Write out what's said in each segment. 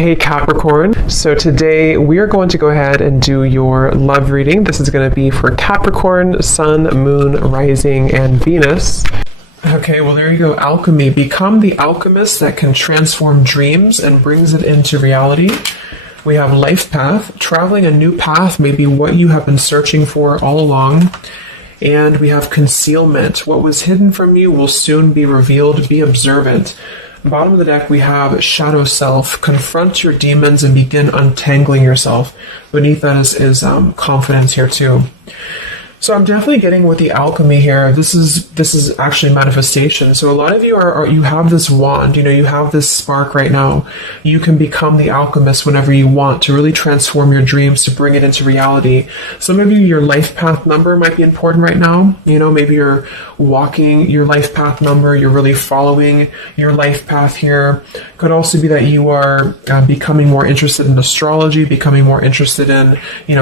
Hey Capricorn, so today we are going to go ahead and do your love reading. This is going to be for Capricorn, Sun, Moon, Rising, and Venus. Okay, well there you go, alchemy. Become the alchemist that can transform dreams and brings it into reality. We have life path. Traveling a new path may be what you have been searching for all along. And we have concealment. What was hidden from you will soon be revealed. Be observant. Bottom of the deck, we have shadow self. Confront your demons and begin untangling yourself. Beneath that is confidence here too. So I'm definitely getting with the alchemy here. This is actually manifestation. So a lot of you you have this wand, you have this spark right now. You can become the alchemist whenever you want to really transform your dreams, to bring it into reality. Some of you, your life path number might be important right now. Maybe you're walking your life path number. You're really following your life path here. Could also be that you are becoming more interested in astrology, becoming more interested in,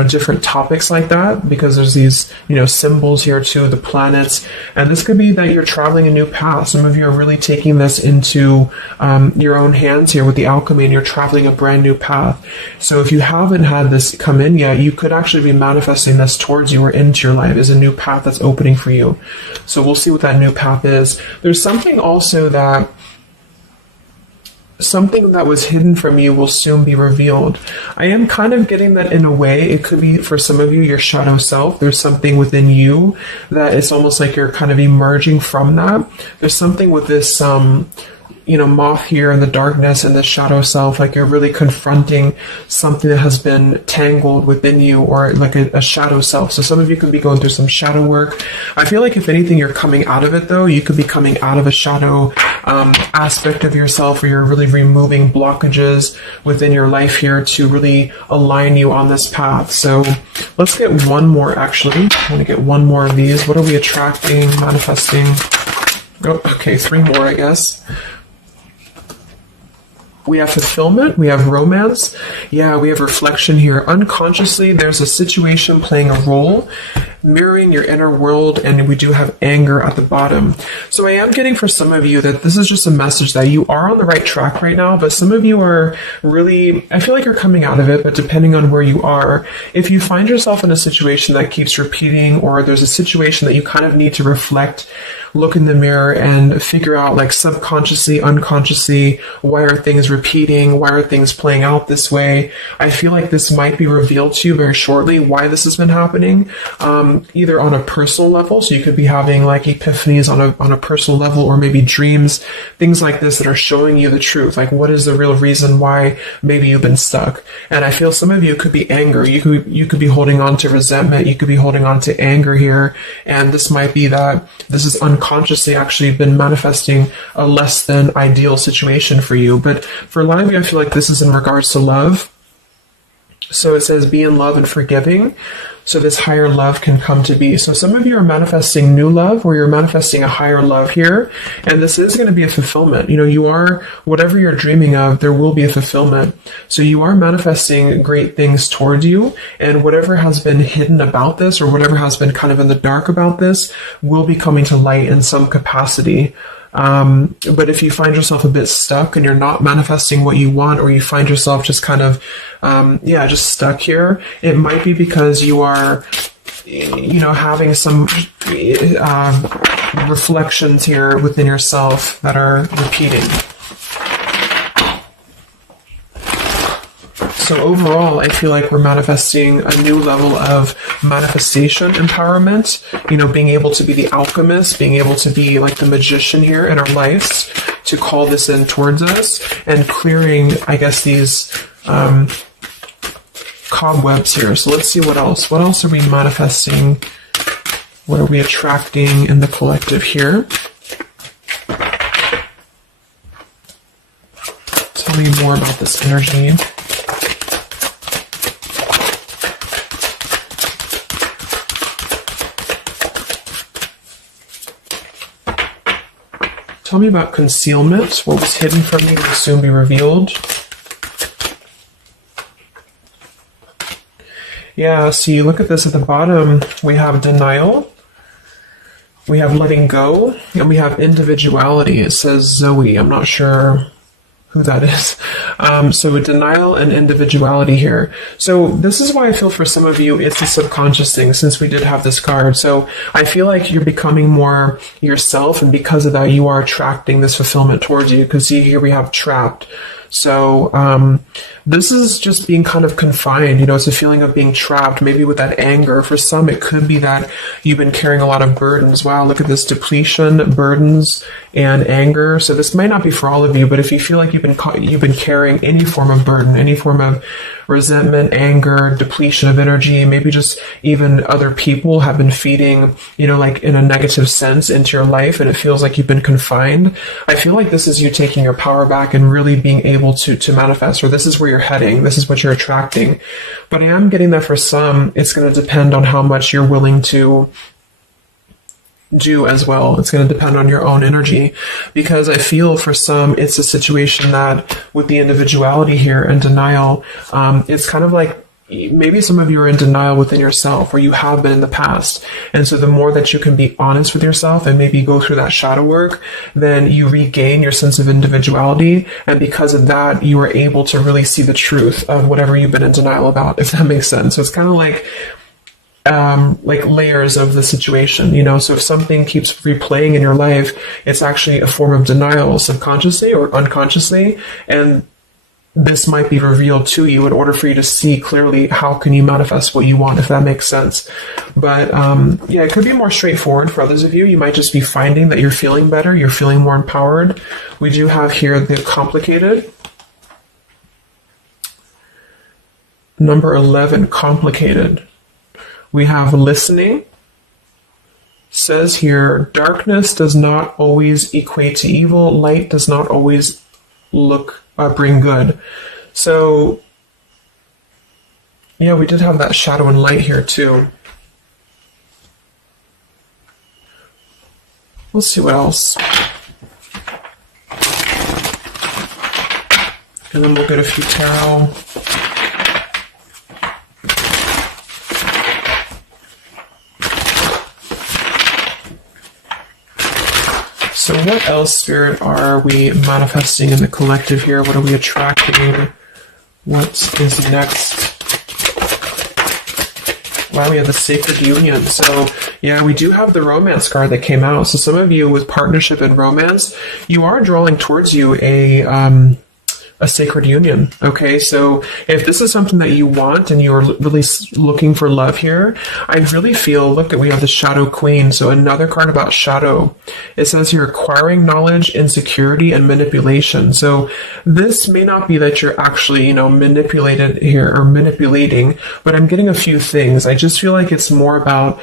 different topics like that, because there's these symbols here too, the planets. And this could be that you're traveling a new path. Some of you are really taking this into your own hands here with the alchemy, and you're traveling a brand new path. So if you haven't had this come in yet, you could actually be manifesting this towards you or into your life as a new path that's opening for you. So we'll see what that new path is. There's something also that something that was hidden from you will soon be revealed. I am kind of getting that in a way. It could be for some of you, your shadow self. There's something within you that it's almost like you're kind of emerging from that. There's something with this, moth here in the darkness and the shadow self, like you're really confronting something that has been tangled within you, or like a shadow self. So some of you could be going through some shadow work. I feel like if anything, you're coming out of it though. You could be coming out of a shadow aspect of yourself, where you're really removing blockages within your life here to really align you on this path. So let's get one more actually. I want to get one more of these. What are we attracting, manifesting? Oh, okay, 3 more, I guess. We have fulfillment, we have romance, we have reflection here. Unconsciously, there's a situation playing a role, mirroring your inner world, and we do have anger at the bottom. So I am getting for some of you that this is just a message that you are on the right track right now, but some of you are really, I feel like you're coming out of it, but depending on where you are, if you find yourself in a situation that keeps repeating, or there's a situation that you kind of need to reflect, look in the mirror and figure out, like, subconsciously, unconsciously, why are things repeating? Why are things playing out this way? I feel like this might be revealed to you very shortly, why this has been happening, either on a personal level. So you could be having like epiphanies on a personal level, or maybe dreams, things like this that are showing you the truth. Like, what is the real reason why maybe you've been stuck? And I feel some of you could be anger. You could be holding on to resentment. You could be holding on to anger here. And this might be that this is unconsciously actually been manifesting a less than ideal situation for you. But for a lot of you, I feel like this is in regards to love. So it says, be in love and forgiving, so this higher love can come to be. So some of you are manifesting new love, or you're manifesting a higher love here. And this is going to be a fulfillment. You are, whatever you're dreaming of, there will be a fulfillment. So you are manifesting great things towards you. And whatever has been hidden about this, or whatever has been kind of in the dark about this, will be coming to light in some capacity. But if you find yourself a bit stuck and you're not manifesting what you want, or you find yourself just kind of, just stuck here, it might be because you are, having some reflections here within yourself that are repeating. So overall, I feel like we're manifesting a new level of manifestation empowerment, being able to be the alchemist, being able to be like the magician here in our lives, to call this in towards us, and clearing, I guess, these cobwebs here. So let's see what else. What else are we manifesting? What are we attracting in the collective here? Tell me more about this energy. Tell me about concealment. What was hidden from you will soon be revealed. Yeah, so you look at this at the bottom, we have denial, we have letting go, and we have individuality. It says Zoe. I'm not sure who that is. So denial and individuality here. So this is why I feel for some of you, it's a subconscious thing, since we did have this card. So I feel like you're becoming more yourself, and because of that, you are attracting this fulfillment towards you. Because see, here we have trapped. So this is just being kind of confined, it's a feeling of being trapped, maybe with that anger. For some, it could be that you've been carrying a lot of burdens. Wow, look at this: depletion, burdens, and anger. So this might not be for all of you, but if you feel like you've been carrying any form of burden, any form of resentment, anger, depletion of energy, maybe just even other people have been feeding, like in a negative sense into your life, and it feels like you've been confined. I feel like this is you taking your power back and really being able to manifest, or this is where you're heading, this is what you're attracting. But I am getting that for some, it's going to depend on how much you're willing to do as well. It's going to depend on your own energy, because I feel for some, it's a situation that with the individuality here and denial, it's kind of like maybe some of you are in denial within yourself, or you have been in the past. And so the more that you can be honest with yourself and maybe go through that shadow work, then you regain your sense of individuality. And because of that, you are able to really see the truth of whatever you've been in denial about, if that makes sense. So it's kind of like layers of the situation, so if something keeps replaying in your life, it's actually a form of denial, subconsciously or unconsciously, and this might be revealed to you in order for you to see clearly how can you manifest what you want, if that makes sense. But it could be more straightforward for others of you. You might just be finding that you're feeling better, you're feeling more empowered. We do have here the complicated. Number 11, complicated. We have listening. Says here, darkness does not always equate to evil. Light does not always bring good. So, yeah, we did have that shadow and light here too. We'll see what else. And then we'll get a few tarot. So what else, Spirit, are we manifesting in the collective here? What are we attracting? What is next? Wow, we have the Sacred Union. So, yeah, we do have the romance card that came out. So some of you with partnership and romance, you are drawing towards you a sacred union. Okay, so if this is something that you want and you're really looking for love here, I really feel, look, that we have the Shadow Queen. So another card about shadow. It says here, acquiring knowledge, insecurity, and manipulation. So this may not be that you're actually, manipulated here or manipulating, but I'm getting a few things. I just feel like it's more about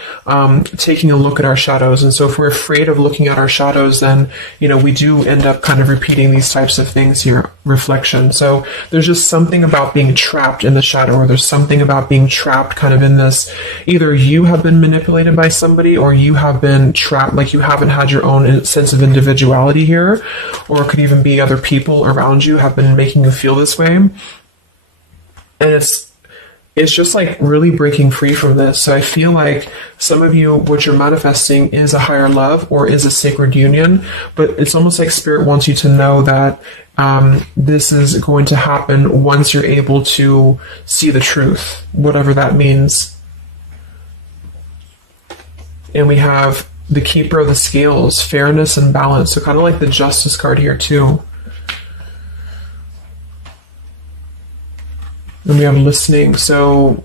taking a look at our shadows. And so if we're afraid of looking at our shadows, then, we do end up kind of repeating these types of things here, reflection. So there's just something about being trapped in the shadow, or there's something about being trapped kind of in this, either you have been manipulated by somebody, or you have been trapped, like you haven't had your own sense of individuality here, or it could even be other people around you have been making you feel this way. And it's just like really breaking free from this. So I feel like some of you, what you're manifesting is a higher love or is a sacred union, but it's almost like Spirit wants you to know that this is going to happen once you're able to see the truth, whatever that means. And we have the Keeper of the Scales, fairness and balance. So kind of like the Justice card here too. And we have listening. So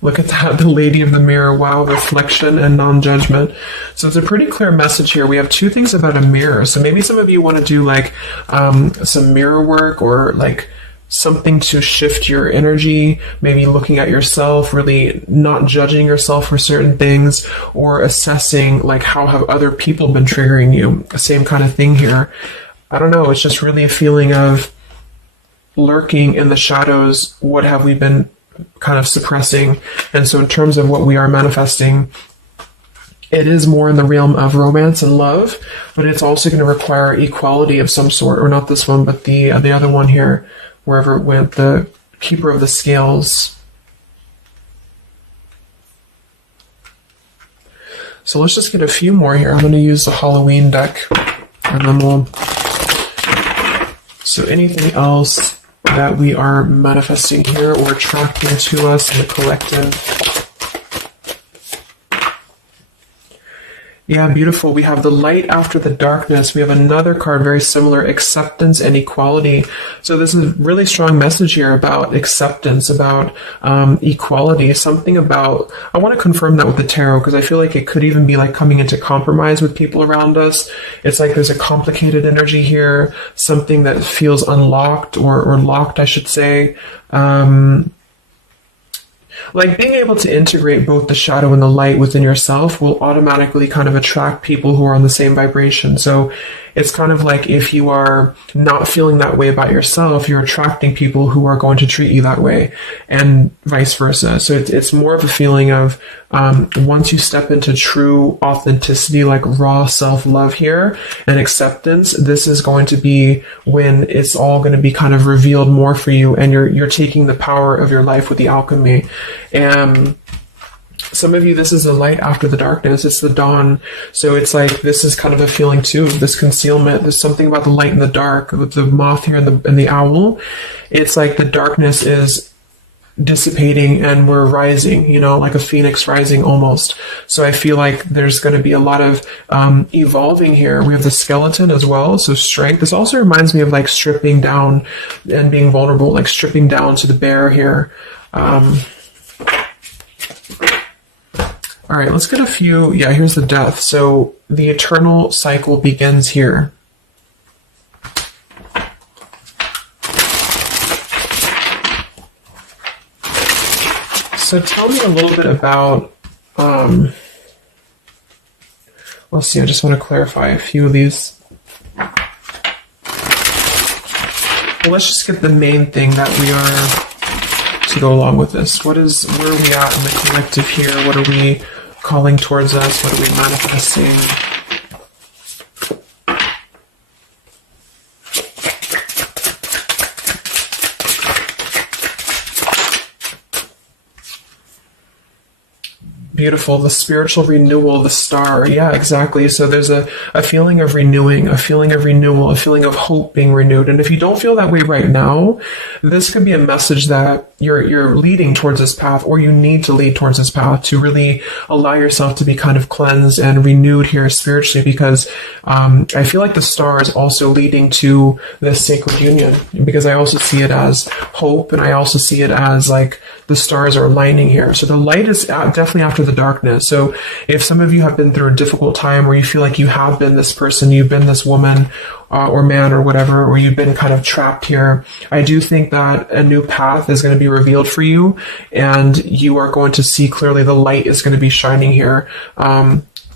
look at that, the Lady of the Mirror. Wow, reflection and non-judgment. So it's a pretty clear message here. We have two things about a mirror. So maybe some of you want to do like some mirror work, or like something to shift your energy, maybe looking at yourself, really not judging yourself for certain things, or assessing like how have other people been triggering you. Same kind of thing here. I don't know, it's just really a feeling of lurking in the shadows. What have we been kind of suppressing? And so in terms of what we are manifesting, it is more in the realm of romance and love, but it's also going to require equality of some sort, or not this one, but the other one here, wherever it went, the Keeper of the Scales. So let's just get a few more here. I'm going to use the Halloween deck, and then we'll... So anything else that we are manifesting here or attracting to us in the collective? Yeah, beautiful. We have the light after the darkness. We have another card very similar, acceptance and equality. So this is a really strong message here about acceptance, about equality, something about, I want to confirm that with the tarot because I feel like it could even be like coming into compromise with people around us. It's like there's a complicated energy here, something that feels unlocked or locked, I should say. Like being able to integrate both the shadow and the light within yourself will automatically kind of attract people who are on the same vibration. So it's kind of like if you are not feeling that way about yourself, you're attracting people who are going to treat you that way, and vice versa. So it's more of a feeling of once you step into true authenticity, like raw self-love here and acceptance, this is going to be when it's all going to be kind of revealed more for you, and you're taking the power of your life with the alchemy. And some of you, this is the light after the darkness. It's the dawn. So it's like, this is kind of a feeling too, this concealment. There's something about the light and the dark, with the moth here and the owl. It's like the darkness is dissipating and we're rising, you know, like a phoenix rising almost. So I feel like there's going to be a lot of evolving here. We have the skeleton as well. So strength. This also reminds me of like stripping down and being vulnerable, like stripping down to the bear here. All right, let's get a few. Yeah, here's the death. So the eternal cycle begins here. So tell me a little bit about, let's see, I just want to clarify a few of these. Well, let's just get the main thing that we are to go along with this. Where are we at in the collective here? What are we calling towards us? What are we manifesting? Beautiful. The spiritual renewal, the star. Yeah, exactly. So there's a feeling of renewing, a feeling of renewal, a feeling of hope being renewed. And if you don't feel that way right now, this could be a message that you're leading towards this path, or you need to lead towards this path to really allow yourself to be kind of cleansed and renewed here spiritually, because I feel like the star is also leading to this sacred union, because I also see it as hope, and I also see it as like the stars are aligning here. So the light is definitely after the darkness. So if some of you have been through a difficult time where you feel like you have been this person, you've been this woman or man or whatever, or you've been kind of trapped here, I do think that a new path is going to be revealed for you, and you are going to see clearly the light is going to be shining here,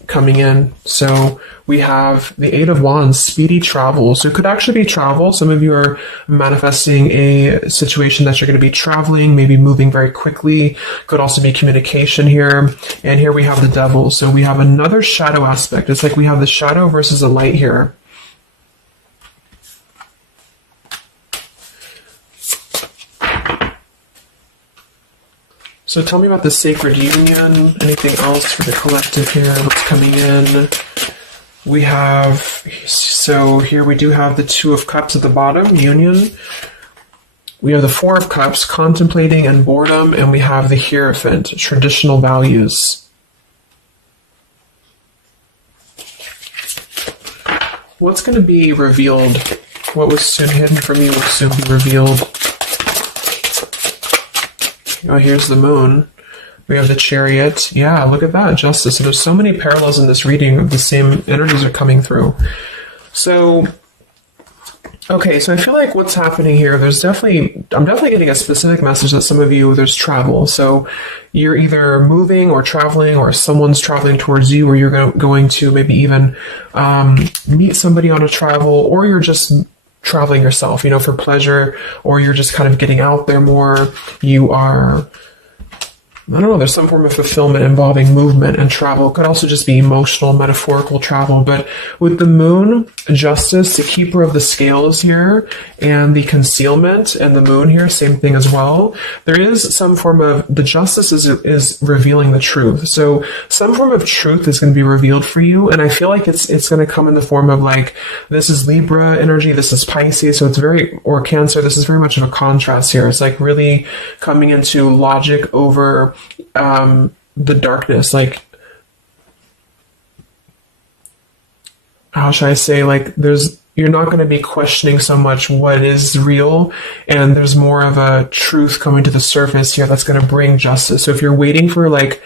coming in. So we have the Eight of Wands, speedy travel. So it could actually be travel. Some of you are manifesting a situation that you're going to be traveling, maybe moving very quickly. Could also be communication here. And here we have the Devil. So we have another shadow aspect. It's like we have the shadow versus the light here. So tell me about the sacred union. Anything else for the collective here? What's coming in? We have, so here we do have the Two of Cups at the bottom, union. We have the Four of Cups, contemplating and boredom, and we have the Hierophant, traditional values. What's going to be revealed? What was soon hidden from you will soon be revealed. Oh, here's the Moon. We have the Chariot. Yeah, look at that, Justice. So there's so many parallels in this reading. The same energies are coming through. So, okay, so I feel like what's happening here, I'm definitely getting a specific message that some of you, there's travel. So you're either moving or traveling, or someone's traveling towards you, or you're going to maybe even meet somebody on a travel, or you're just traveling yourself, you know, for pleasure, or you're just kind of getting out there more. You are I don't know, there's some form of fulfillment involving movement and travel. It could also just be emotional, metaphorical travel. But with the moon, justice, the keeper of the scales here, and the concealment, and the moon here, same thing as well. There is some form of, the justice is revealing the truth. So some form of truth is going to be revealed for you. And I feel like it's going to come in the form of like, this is Libra energy, this is Pisces. So it's very, or Cancer, this is very much of a contrast here. It's like really coming into logic over the darkness. Like, how should I say, like you're not going to be questioning so much what is real, and there's more of a truth coming to the surface here that's going to bring justice. So if you're waiting for, like,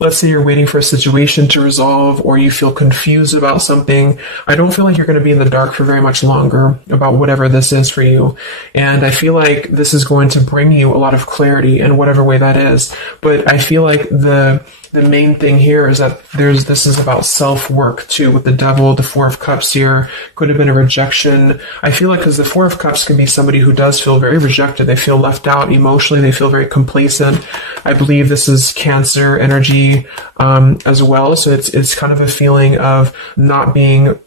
let's say you're waiting for a situation to resolve, or you feel confused about something, I don't feel like you're going to be in the dark for very much longer about whatever this is for you. And I feel like this is going to bring you a lot of clarity in whatever way that is. But I feel like the main thing here is that this is about self-work too, with the Devil, the Four of Cups here. Could have been a rejection. I feel like, because the Four of Cups can be somebody who does feel very rejected. They feel left out emotionally. They feel very complacent. I believe this is Cancer energy as well. So it's kind of a feeling of not being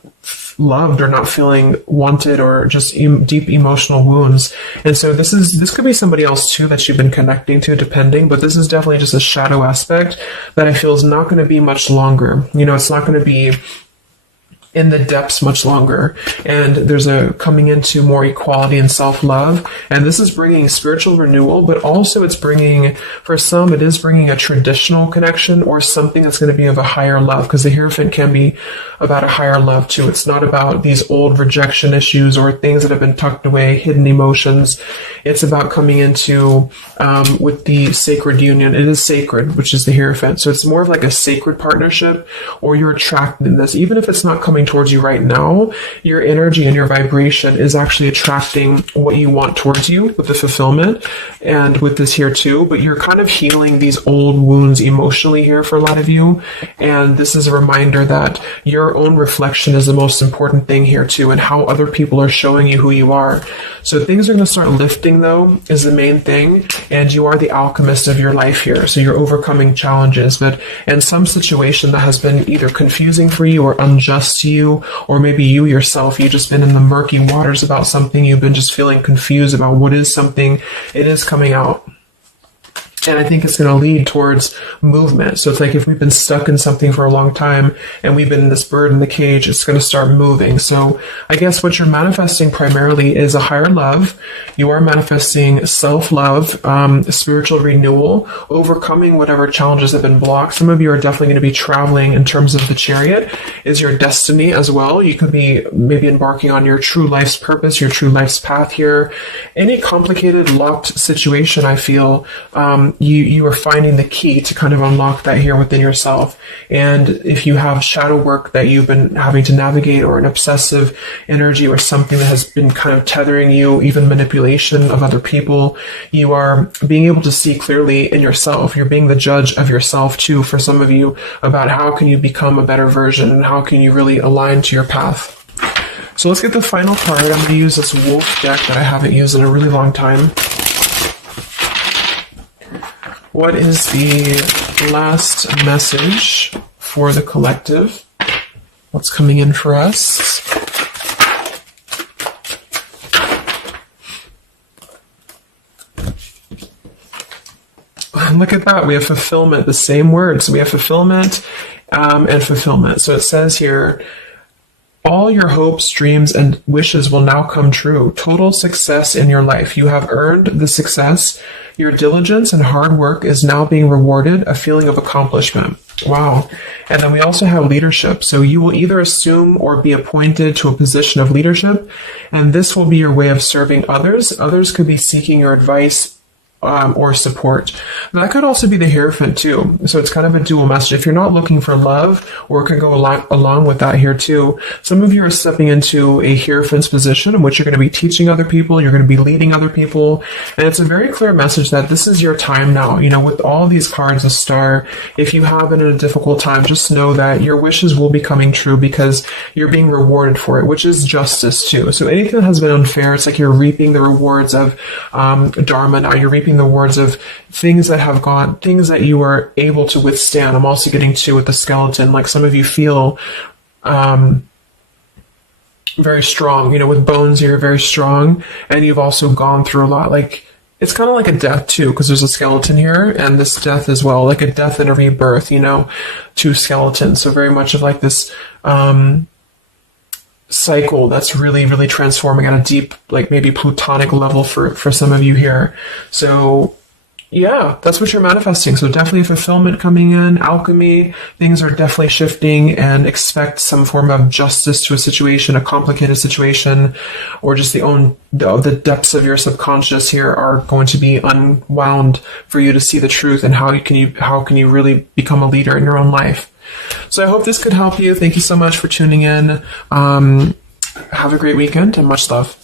loved, or not feeling wanted, or just deep emotional wounds. And so this could be somebody else too that you've been connecting to, depending, but this is definitely just a shadow aspect that I feel is not going to be much longer. You know, it's not going to be in the depths much longer. And there's a coming into more equality and self-love. And this is bringing spiritual renewal, but also it's bringing, for some, it is bringing a traditional connection, or something that's going to be of a higher love, because the Hierophant can be about a higher love too. It's not about these old rejection issues or things that have been tucked away, hidden emotions. It's about coming into, with the sacred union. It is sacred, which is the Hierophant. So it's more of like a sacred partnership, or you're attracting this, even if it's not coming towards you right now, your energy and your vibration is actually attracting what you want towards you with the fulfillment, and with this here too. But you're kind of healing these old wounds emotionally here for a lot of you. And this is a reminder that your own reflection is the most important thing here too, and how other people are showing you who you are. So things are going to start lifting, though, is the main thing. And you are the alchemist of your life here. So you're overcoming challenges, but in some situation that has been either confusing for you or unjust to you, or maybe you yourself, you've just been in the murky waters about something. You've been just feeling confused about what is something. It is coming out. And I think it's going to lead towards movement. So it's like, if we've been stuck in something for a long time and we've been this bird in the cage, it's going to start moving. So I guess what you're manifesting primarily is a higher love. You are manifesting self-love, spiritual renewal, overcoming whatever challenges have been blocked. Some of you are definitely going to be traveling in terms of the Chariot is your destiny as well. You could be maybe embarking on your true life's purpose, your true life's path here. Any complicated, locked situation, I feel, you are finding the key to kind of unlock that here within yourself. And if you have shadow work that you've been having to navigate, or an obsessive energy, or something that has been kind of tethering you, even manipulation of other people, you are being able to see clearly in yourself. You're being the judge of yourself too, for some of you, about how can you become a better version, and how can you really align to your path. So let's get the final card. I'm going to use this Wolf deck that I haven't used in a really long time. What is the last message for the collective? What's coming in for us? Look at that. We have fulfillment, the same words. We have fulfillment and fulfillment. So it says here, all your hopes, dreams, and wishes will now come true. Total success in your life. You have earned the success. Your diligence and hard work is now being rewarded, a feeling of accomplishment. Wow. And then we also have leadership. So you will either assume or be appointed to a position of leadership, and this will be your way of serving others. Others could be seeking your advice or support. And that could also be the Hierophant too. So it's kind of a dual message. If you're not looking for love, or it could go along with that here too. Some of you are stepping into a Hierophant's position in which you're going to be teaching other people, you're going to be leading other people. And it's a very clear message that this is your time now. You know, with all these cards, a star, if you have been in a difficult time, just know that your wishes will be coming true, because you're being rewarded for it, which is justice too. So anything that has been unfair, it's like you're reaping the rewards of Dharma now. You're reaping reaping the rewards of things that you are able to withstand. I'm also getting to with the skeleton, like some of you feel very strong, with bones, you're very strong, and you've also gone through a lot. Like, it's kind of like a death too, because there's a skeleton here, and this death as well, like a death and a rebirth, to skeletons. So very much of like this cycle that's really, really transforming at a deep, like maybe plutonic level for some of you here. So yeah, that's what you're manifesting. So definitely fulfillment coming in, alchemy, things are definitely shifting, and expect some form of justice to a situation, a complicated situation, or just the depths of your subconscious here are going to be unwound for you to see the truth, and how can you really become a leader in your own life. So I hope this could help you. Thank you so much for tuning in. Have a great weekend and much love.